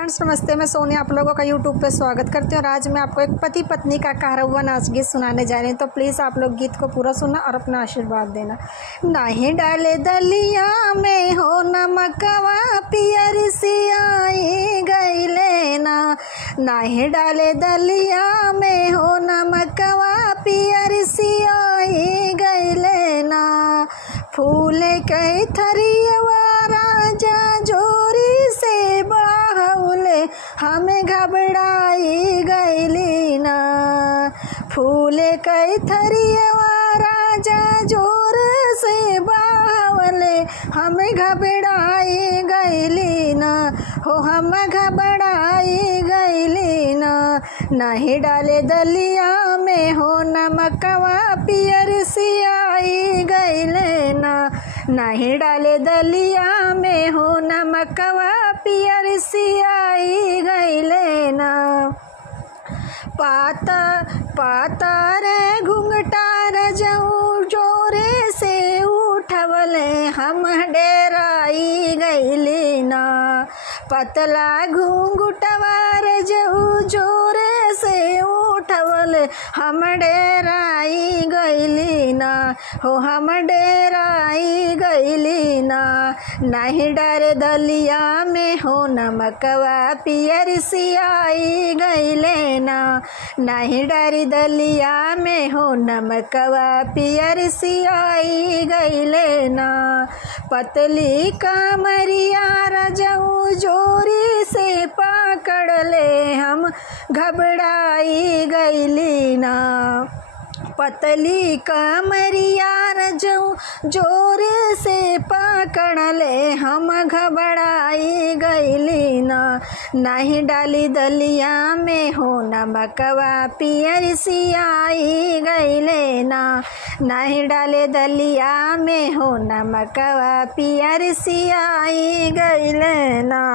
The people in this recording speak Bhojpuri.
फ्रेंड्स नमस्ते, मैं सोनिया आप लोगों का यूट्यूब पे स्वागत करती हूँ। और आज मैं आपको एक पति पत्नी का कहरवा नाच गीत सुनाने जा रही हूँ, तो प्लीज़ आप लोग गीत को पूरा सुनना और अपना आशीर्वाद देना। नहीं डाले दलिया में हो नमकवा पियर सियाई गईले ना, नहीं डाले दलिया में हो नमकवा पियर सियाई गईले ना, फूले कई थरियवा राजा जोरी से बाहुले हमें घबराई गईली ना, फूले कई थरियवा राजा जोर से बाहुले हमें घबराई गईली ना, हो हम घबराई गईली ना। नहीं डाले दलिया में हो नमकवा पियर सियाई गईले ना, नहीं डाले दलिया में हो नमकवा पियर सियाई गईले ना। पाता पाता रे घुंघटा रजऊ जोरे से उठवले हम डेराई गईली ना, पतला घुंघटवा रजऊ जोरे से उठवले हम डेराई गईली ना, हो हम डेराई गईली ना। नहीं डरे दलिया में हो नमकवा पियर सियाई गईले ना, नहीं डरी दलिया में हो नमकवा पियर सियाई गईले ना। पतली कमरिया रजऊ जोरी से पकड़ ले हम घबराई गईली ना, पतली कमरिया रजऊ जोर से पकड़ ले हम घबराई गईली ना। नहीं डाली दलिया में हो नमकवा पियर सियाई गईले ना, नहीं डाले दलिया में हो नमकवा पियर सियाई गईले ना।